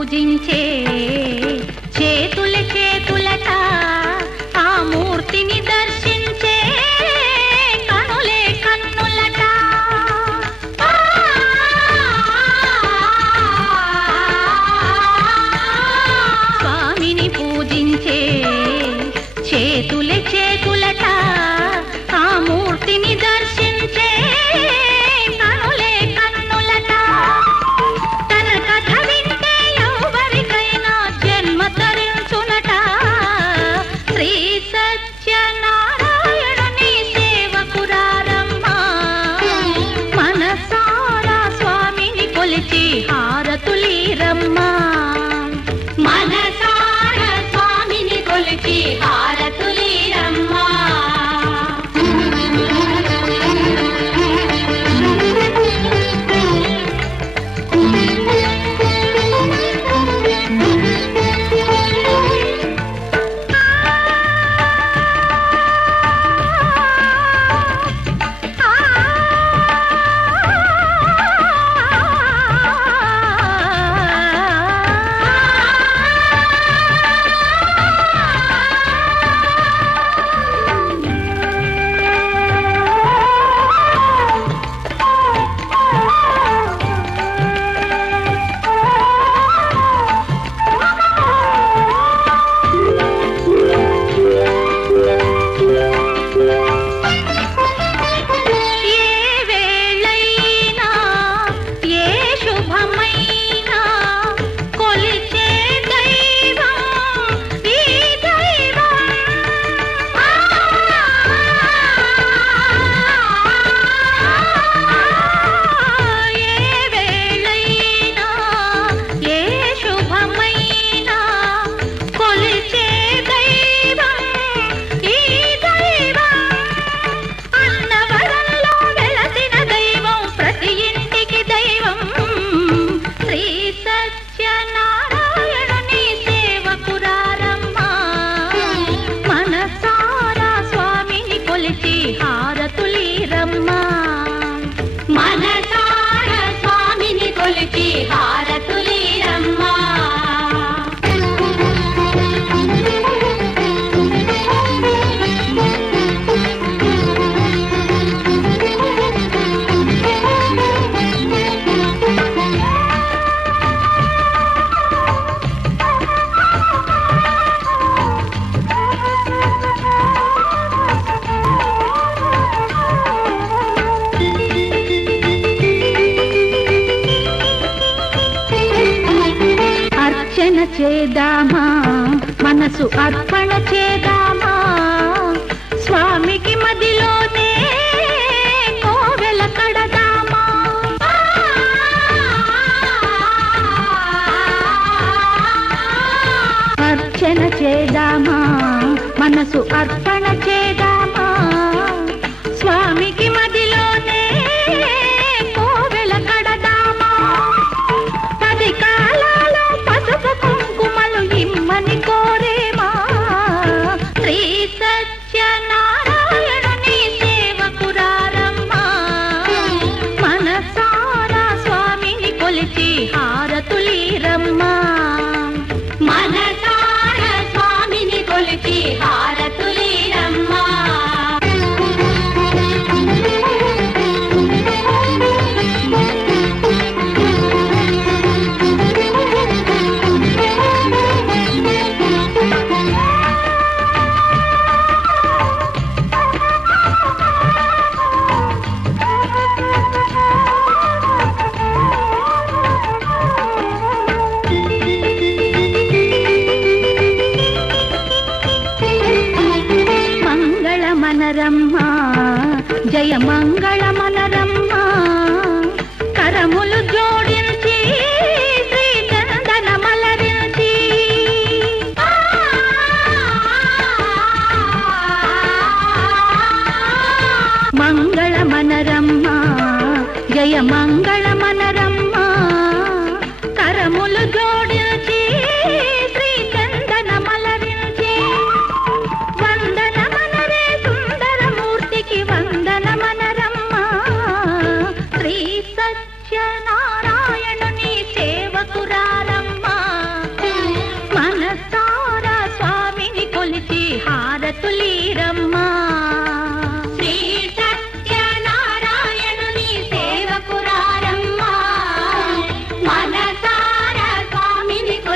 పూజించే చేతుల చేతులట ఆ మూర్తిని దర్శించే కనులే కన్నులట. స్వామిని పూజించే చేతుల చేతులట ఆ మూర్తిని దర్శించే కనులే కన్నులట. తన కథ వింటే ఎవరికైనా జన్మ తరించునట. శ్రీ సత్యనారాయణుని సేవకురారమ్మ మనసారా స్వామిని కొలిచి హారతులీరమ్మ. మనసారా స్వామిని కొలిచి హారతులీరమ్మ. చేద్దామా మనసు అర్పణ చేద్దామా స్వామికి మదిలోనే కోవెల కడదామా. అర్చన చేద్దామా మనసు అర్పణ చేద్దామా స్వామికి మదిలోనే కోవెల కడదామా. 10 కాలాలు పసుపు కుంకుమలు ఇమ్మని కోరేమా. శ్రీ సత్యనారాయణుని సేవకురారమ్మ మనసారా స్వామిని కొలిచి హారతులీరమ్మ. మనసారా స్వామిని కొలిచి హారతులీరమ్మ. మనరమ్మ జయ మంగళ మనరమ్మ కరములు జోడించి శ్రీ చందన మలరించి మంగళ మనరమ్మ జయ మంగళ మనరమ్మ కరములు జోడించి శ్రీ చందన మలరించి వందన మనరే సుందరమూర్తికి వందన మనరమ్మ.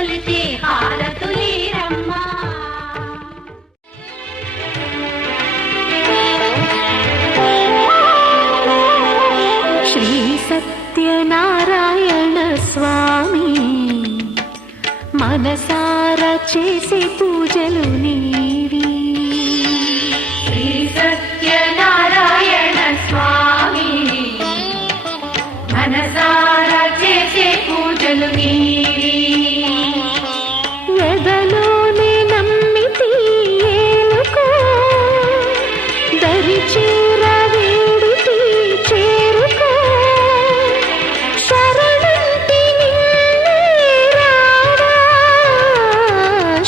కొలిచే హారతులీరమ్మా. శ్రీ సత్యనారాయణ స్వామి మనసారా చేసే పూజలు నీవి. శ్రీ సత్యనారాయణ స్వామి మనసారా చేసే పూజలు నీవి. ఎదలోనే నమ్మితి ఏలుకో దరి చేర వేడితి చేరుకో శరణంటి నిన్నే రావా.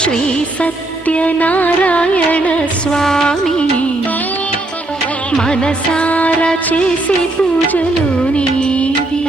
శ్రీ సత్యనారాయణ స్వామి మనసారా చేసే పూజలు నీవి.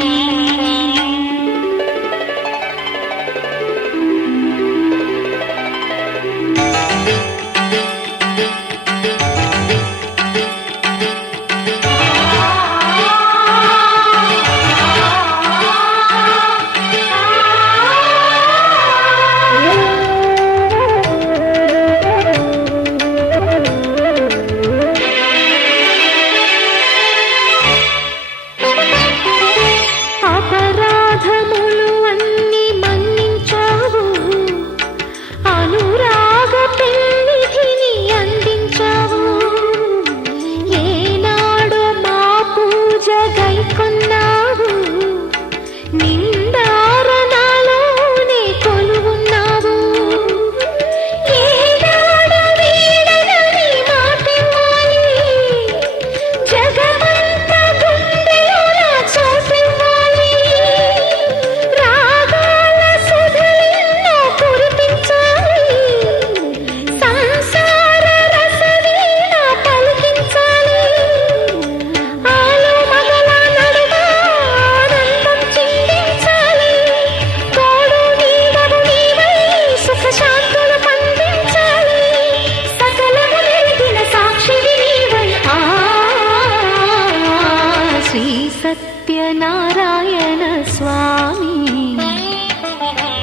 సత్యనారాయణ స్వామి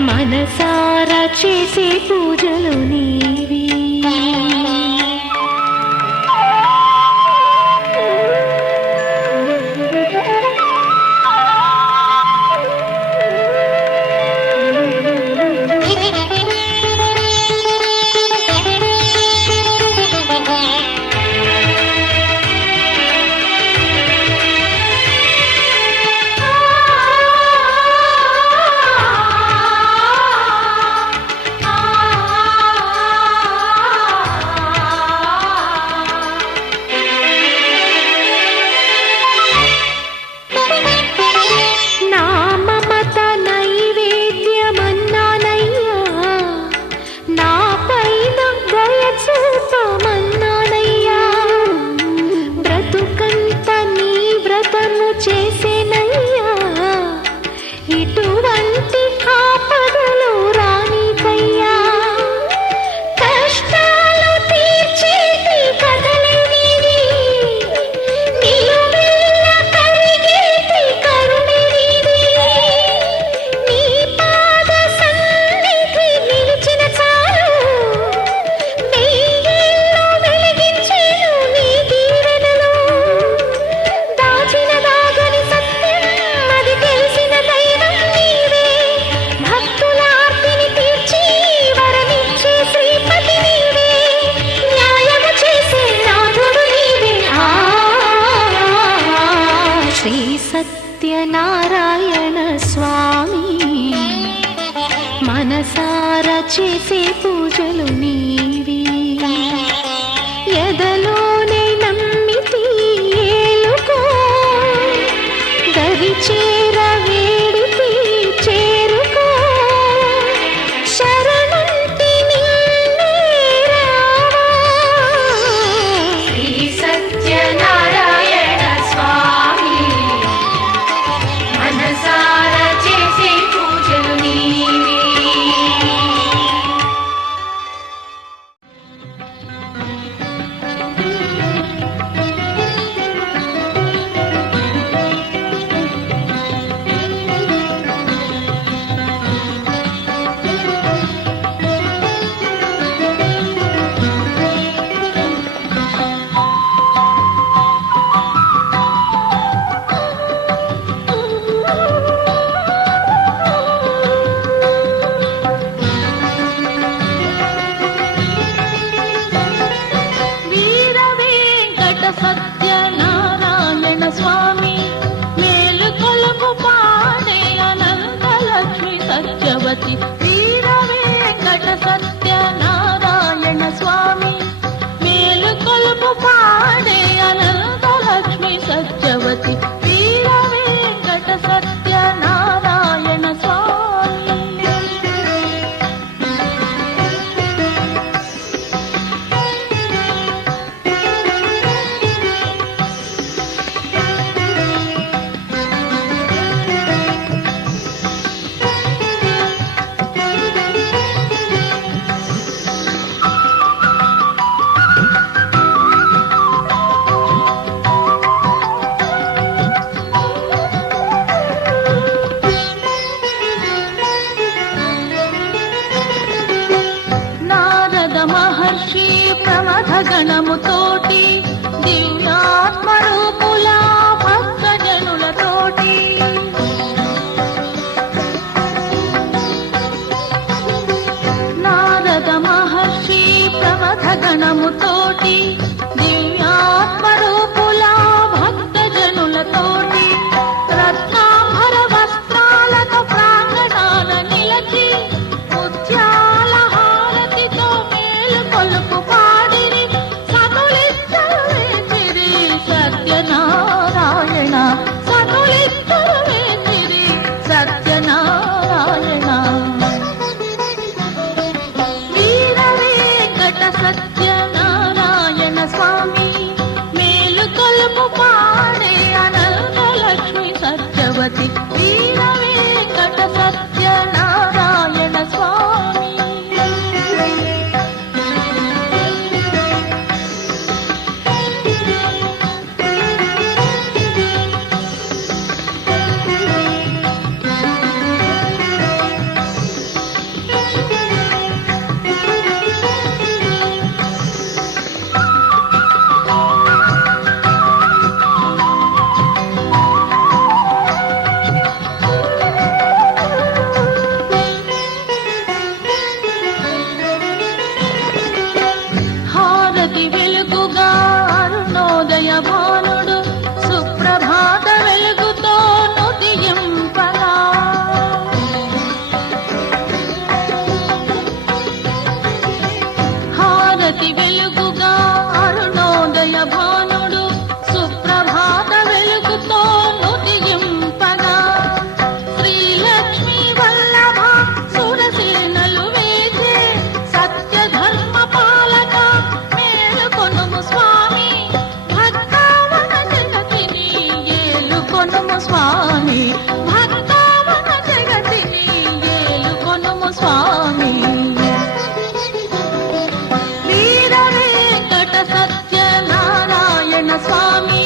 మనసారా చేసే పూజలు నీవి. సత్యనారాయణ స్వామి మనసారా చేసే పూజలు నీవి. ఎదలోనే నమ్మితి ఏలుకో దరి చేర వేడితి చేరుకో శరణంటి నిన్నే రావా. శ్రీ సత్యనారాయణ స్వామి మనసారా చేసే పూజలు నీవి. సత్యనారాయణ స్వామి మేలు కొలుపు పాడే అనంత లక్ష్మి సత్యవతి వీర వెంకట సత్యనారాయణ స్వామి మేలు కొలుపు పాడే అనంత లక్ష్మి సత్యవతి వీర వెంకట సత్యనారాయణ స్వామి. మహర్షి ప్రమథ గణముతోటి దివ్యాత్మరూపుల భక్తజనులతోటి నారద మహర్షి ప్రమథ గణముతోటి దివ్యాత్మరూపుల భక్తజనులతోటి రత్నాభర వస్త్రాలతో ప్రాంగణాల నిలచి ముత్యాల హారతితో కొలుపు పాడిరి సతులిద్దరు వేసిరి సత్యనారాయణ సతులిద్దరు వేసిరి సత్యనారాయణ వీర వెంకట సత్యనారాయణ స్వామి మేలు కొలుపు పాడే అనంత లక్ష్మి సత్యవతి వీర వెంకట సత్యనారాయణ స్వామి. వెలుగుగా అరుణోదయ భానుడు సుప్రభాత వెలుగుతో నుదియింపగా హారతి వెలుగుగా అరుణోదయ భానుడు సుప్రభాత వెలుగుతో నుదియింపగా శ్రీలక్ష్మీ వల్లభ సురసేనలు వేచే సత్యధర్మ పాలక కొనుము స్వామి భక్తావన జగతిని ఏలు కొనుము స్వామి భక్తావన జగతిని ఏలు కొనుము స్వామి. వీర వెంకట సత్యనారాయణ స్వామి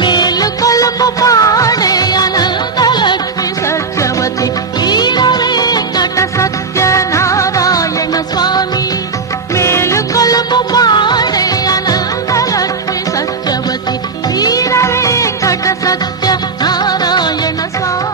మేలు కొలుపు పాడే అనంత లక్ష్మి సత్యవతి వీర వెంకట సత్యనారాయణ స్వామి మేలు కొలుపు పాడే వీర వెంకట సత్యనారాయణ స్వామి.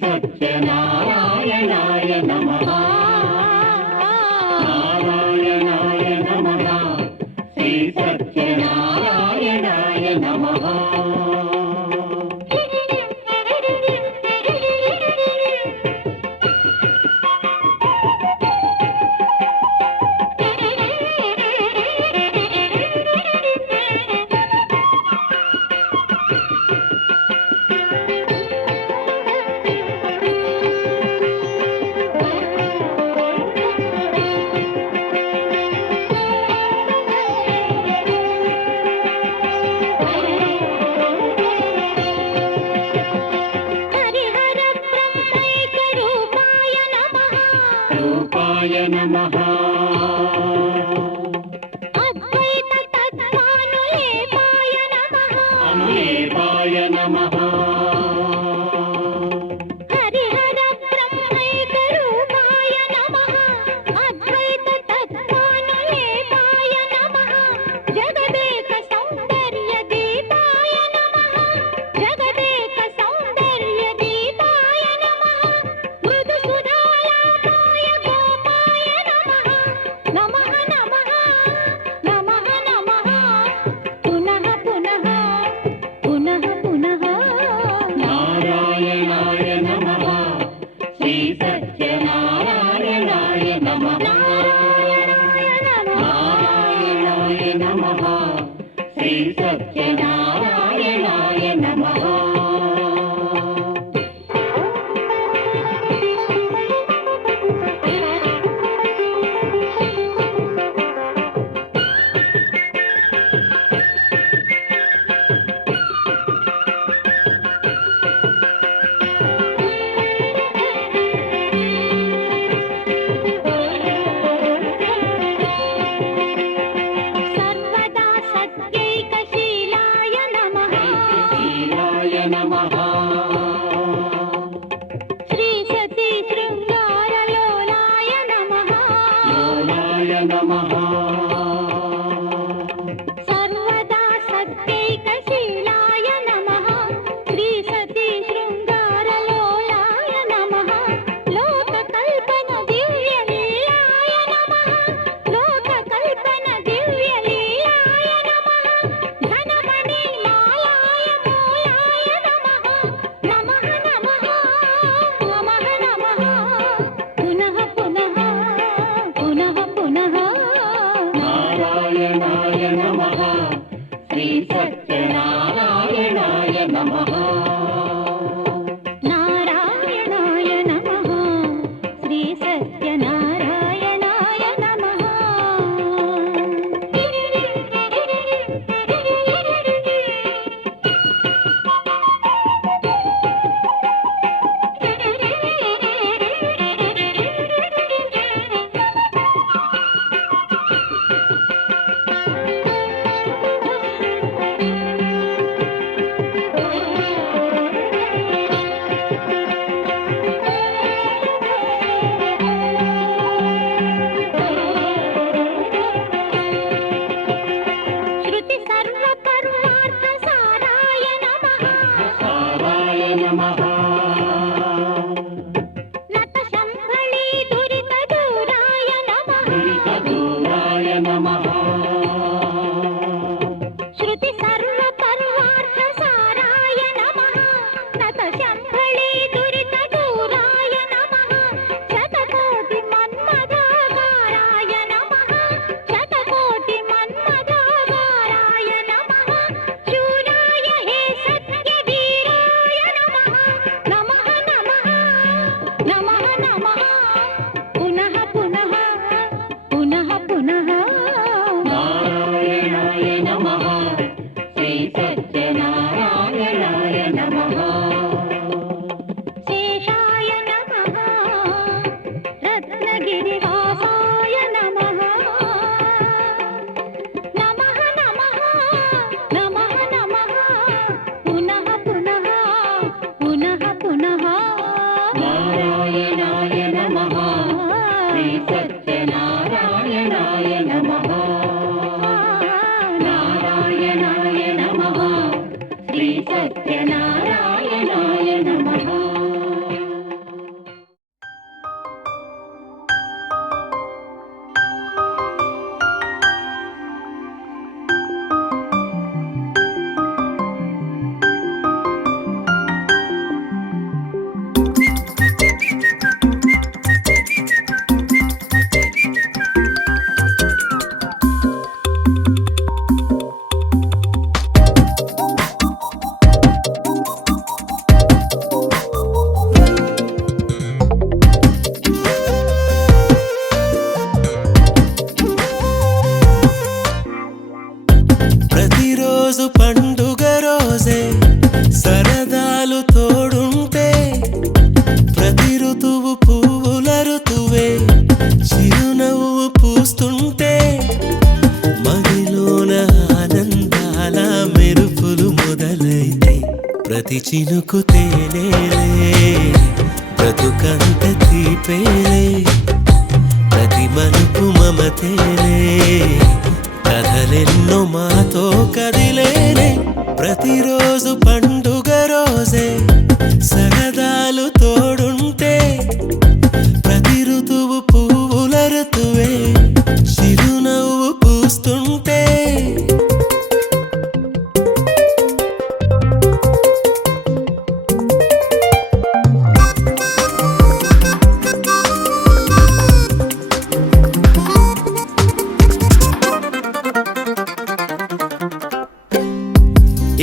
సత్యనారాయణాయ నమః నారాయణాయ నమః శ్రీ సత్యనారాయణాయ నమః రూపాయ నమః అద్వైత తత్వానులేపాయ నమః అనులేపాయ నమః హరిహర బ్రహ్మైక రూపాయ నమః అద్వైత తత్వానులేపాయ నమః జగదేక సౌందర్య దీపాయ నమః జగదేక సౌందర్య దీపాయ నమః మృదు సుధాలాపాయ గోపాయ నమః నమః నమః నమః నమః పునః పునః పునః పునః నారాయణాయ నమః శ్రీ సత్యనారాయణాయ నమః నారాయణాయ నమః శ్రీ సత్యనారాయణాయ నమః సర్వదా సత్యైకశీలాయ నమః శీలాయ నమః శ్రీ సతీ శృంగారలోలాయ నమః లోలాయ నమః సర్వదా సత్యైకశీలాయ నమః శ్రీ సతీ శృంగారలోలాయ నమః లోకకల్పన దివ్యలీలాయ నమః లోకకల్పన దివ్యలీలాయ నమః ధనమణి మాలాయ మూలాయ నమః నమః నమః నమః నమః పునః పునః పునః పునః నారాయణాయ నమః శ్రీ సత్యనారాయణాయ నమః నారాయణాయ నమః శ్రీ సత్యనారాయణాయ నమః శృతి సర్వపర్వార్థ సారాయ నమః సారాయ నమః నత శంభళీ దురిత దూరాయ నమః దురితదూరాయ నమః శృతి సర్వపర్వార్థ సారాయ నమః నత శంభళీ దురిత దూరాయ నమః శతకోటి మన్మథాకారాయ నమః శతకోటి మన్మథాకారాయ నమః శూరాయ హే సత్య వీరాయ నమః నమః నమః నమః నమః పునః పునః పునః పునః నారాయణాయ నమః శ్రీ సత్యనారాయణాయ నమః శేషాయ నమః రత్నగిరివాసాయ నమః నమః నమః నమః నమః పునః పునః పునః పునః నారాయణాయ నమః శ్రీ సత్యనారాయణాయ నమః ప్రతిరోజు పండుగ రోజే సరదాలు తోడుంటే ప్రతి ఋతువు పువ్వుల ఋతువే చిరునవ్వు పూస్తుంటే మదిలోన ఆనందాల మెరుపులు మొదలైతే ప్రతి చినుకు తేనేలే బ్రతుకంత తీపేలే ప్రతి మలుపు మమతేలే కథలెన్నో మాతో కదిలేనే ప్రతిరోజు పండుగ రోజే సరదాలు తోడుంటే ప్రతి ఋతువు పువ్వుల ఋతువే చిరునవ్వు పూస్తుంటే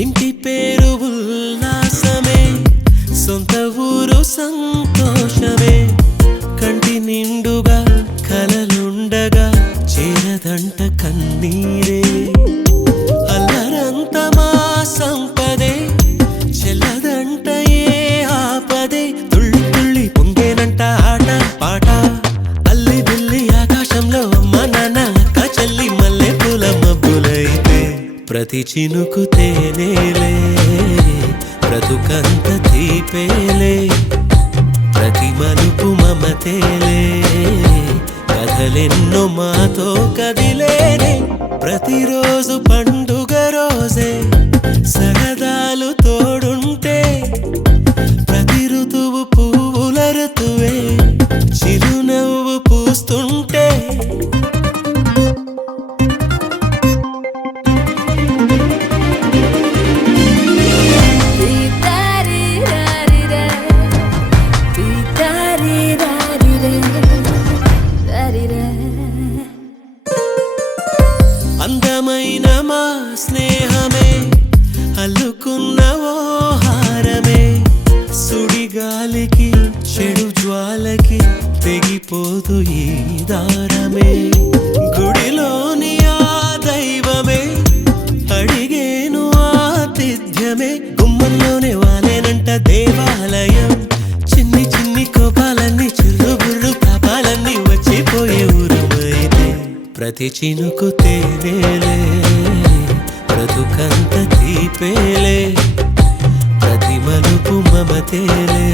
ఇంటి పేరు ఉల్లాసమే సొంత ఊరు సంతోషమే కంటి నిండుగా కలలుండగా చేరదంట కన్నీరే అల్లరంత మా సంపదే చెల్లదంట ఏ ఆపదే తుళ్ళి తుళ్ళి పొంగేనంట ఆట పాట అల్లి బిల్లి ఆకాశంలో అమ్మ నాన్న అక్క చెల్లి మల్లె పూల మబ్బులైతే ప్రతి చినుకు తేనేలే బ్రతుకంత తీపేలే ప్రతి మలుపు మమతేలే కథలెన్నో మాతో కదిలేనే ప్రతిరోజు పండుగ రోజే సరదాలు తోడుంటే ప్రతి ఋతువు పువ్వుల ఋతువే చిరునవ్వు పూస్తుంటే అందమైన మా స్నేహమే అల్లుకున్న ఓ హారమే సుడిగాలికి చెడు జ్వాలకి తెగిపోదు ఈ దారమే గుడిలోని ఆ దైవమే అడిగేను ఆతిథ్యమే గుమ్మంలోనే వాలేనంట దేవాలయం చిన్ని చిన్ని కోపాలన్నీ చిరుబుర్రు తాపాలన్నీ వచ్చిపోయే ఊరుమైతే ప్రతి చినుకు తేనేలే బ్రతుకంత తీపేలే ప్రతి మలుపు మమతేలే